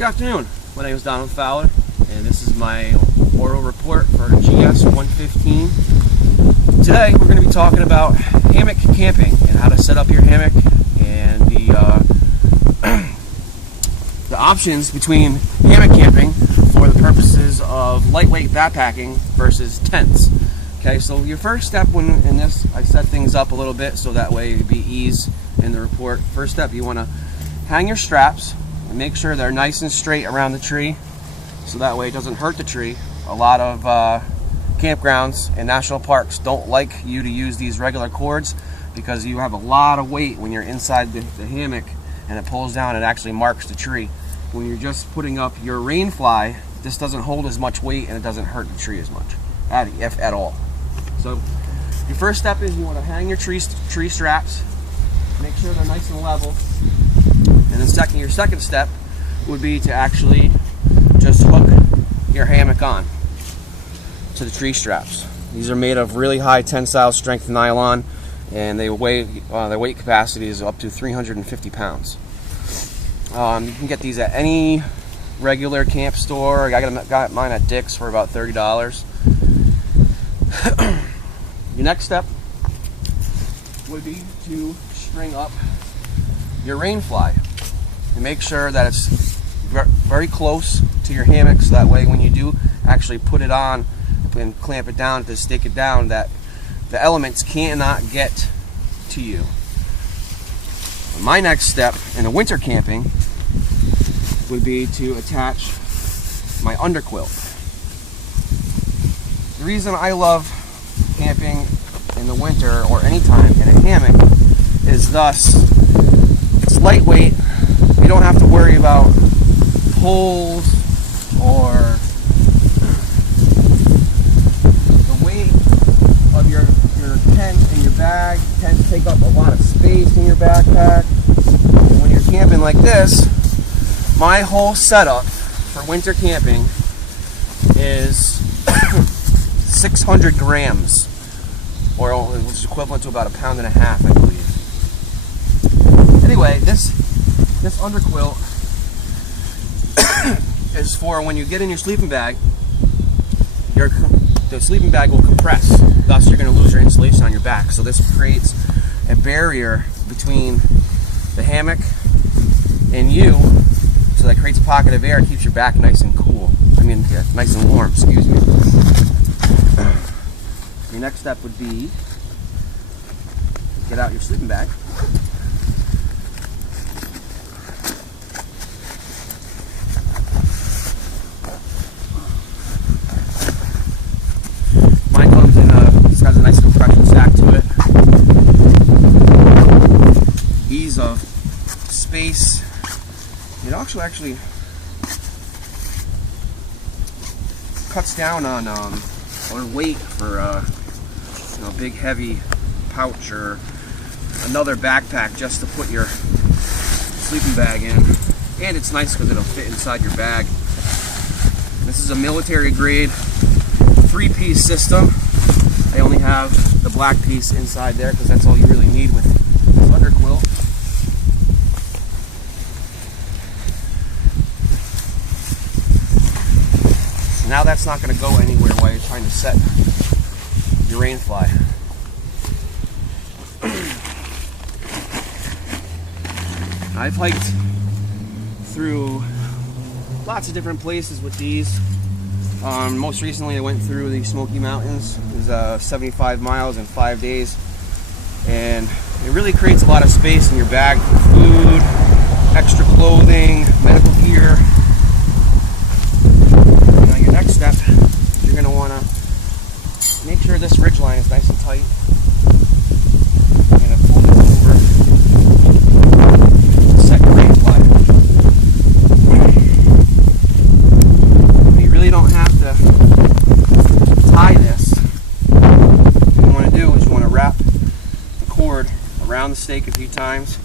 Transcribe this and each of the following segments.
Good afternoon. My name is Fowler, and this is my oral report for GS.115. Today we're going to be talking about hammock camping and how to set up your hammock and the options between hammock camping for the purposes of lightweight backpacking versus tents. Okay, so your first step in this, I set things up a little bit so that way it'd be ease in the report. First step, you want to hang your straps and make sure they're nice and straight around the tree so that way it doesn't hurt the tree. A lot of campgrounds and national parks don't like you to use these regular cords because you have a lot of weight when you're inside the hammock and it pulls down and actually marks the tree. When you're just putting up your rain fly, this doesn't hold as much weight and it doesn't hurt the tree as much, if at all. So your first step is you want to hang your tree straps, make sure they're nice and level, and then your second step would be to actually just hook your hammock on to the tree straps. These are made of really high tensile strength nylon, and they weigh their weight capacity is up to 350 pounds. You can get these at any regular camp store. I got mine at Dick's for about $30. Your next step would be to string up your rain fly and make sure that it's very close to your hammock so that way when you do actually put it on and clamp it down to stake it down, that the elements cannot get to you. My next step in the winter camping would be to attach my underquilt. The reason I love camping in the winter or anytime in a hammock is it's lightweight. You don't have to worry about poles or the weight of your tent and your bag. Tends to take up a lot of space in your backpack. And when you're camping like this, my whole setup for winter camping is 600 grams, which is equivalent to about 1.5 pounds, I believe. Anyway, this underquilt is for when you get in your sleeping bag, the sleeping bag will compress, thus you're going to lose your insulation on your back. So this creates a barrier between the hammock and you, so that creates a pocket of air and keeps your back nice and cool. Nice and warm, excuse me. Your next step would be get out your sleeping bag. Mine comes in this has a nice compression sack to it. Ease of space. It actually cuts down on weight for a big heavy pouch or another backpack just to put your sleeping bag in. And it's nice because it'll fit inside your bag. This is a military grade 3-piece system. I only have the black piece inside there because that's all you really need with this underquilt. So now that's not going to go anywhere while you're trying to set your rain fly. I've hiked through lots of different places with these. Most recently I went through the Smoky Mountains. It was 75 miles in 5 days, and it really creates a lot of space in your bag for food, extra clothing, medical gear. Now your next step, you're going to want to make sure this ridge line is nice and tight. I'm going to fold it over, set your rain fly. You really don't have to tie this. What you want to do is you want to wrap the cord around the stake a few times,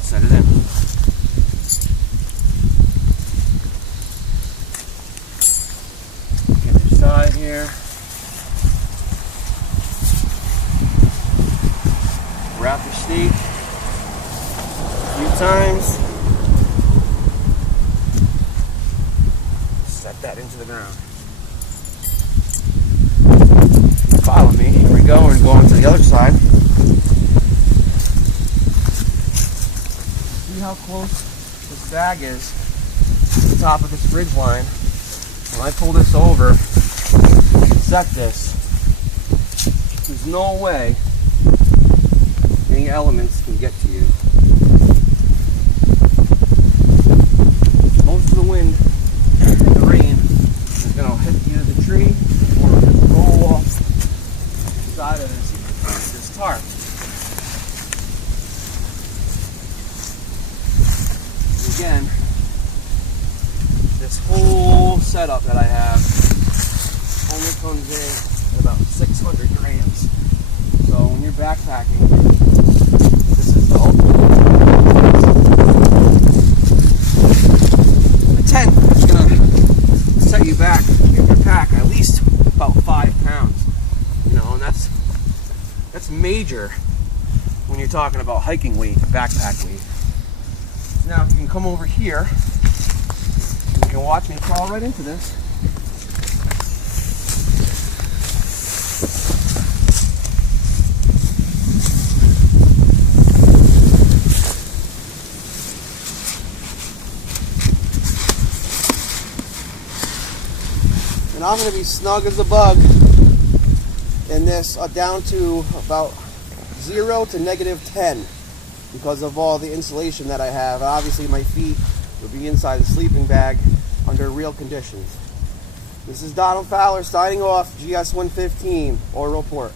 set it in. Get your side here. Wrap your stake a few times. that into the ground. Follow me. Here we go. We're going to go on to the other side. See how close this bag is to the top of this ridge line. When I pull this over, set this, there's no way any elements can get to you. Most of the wind and the rain is going to hit either the tree or just roll off the side of this tarp. And again, this whole setup that I have only comes in at about 600 grams. So when you're backpacking, this is the ultimate. A tent is going to set you back in your pack at least about 5 pounds. You know, and that's major when you're talking about hiking weight, backpack weight. Now, if you can come over here, you can watch me crawl right into this. And I'm going to be snug as a bug in this down to about 0 to -10 because of all the insulation that I have. Obviously my feet will be inside the sleeping bag under real conditions. This is Donald Fowler signing off, GS.115 oral report.